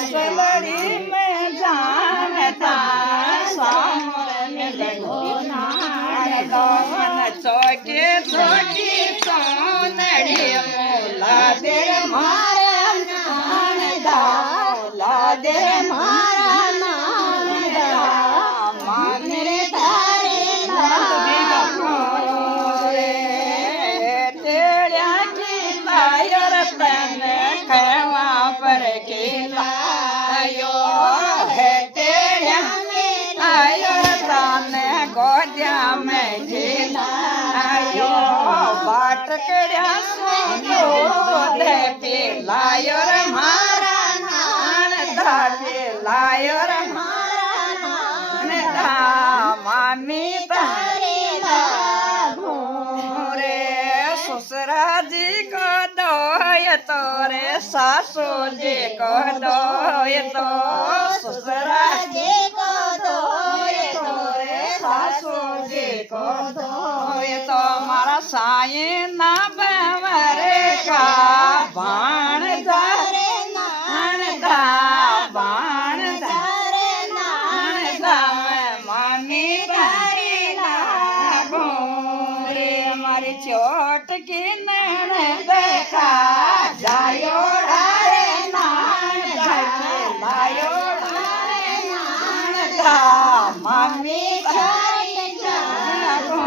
सलड़ी में जानता सामर मिलो मन चौके चौकी सोनड़ी मोला दे मारा नानदा मोला दे मारा नानदा मन रे तारे रे तेड़िया की लायर तन खेवा पर के लायो है तेड़िया की लायर तन गोदिया में लायो बाट कड़िया दे पे लायो रे मारा नानदा पे लायो रे मारा नानदा मामी तारे लागू रे ससुरा जी को दोय तोरे सासू जी को दोय तो ससुरा जी को दोय तोरे सासू जी को दोय तो मारा साई ना बवरे का बाण जारे नानदा बाण जारे नानदा मामी तारी लागू रे मारी चोट की नैन देखा जायो रे नानदा लायो रे नानदा मामी तारी लागू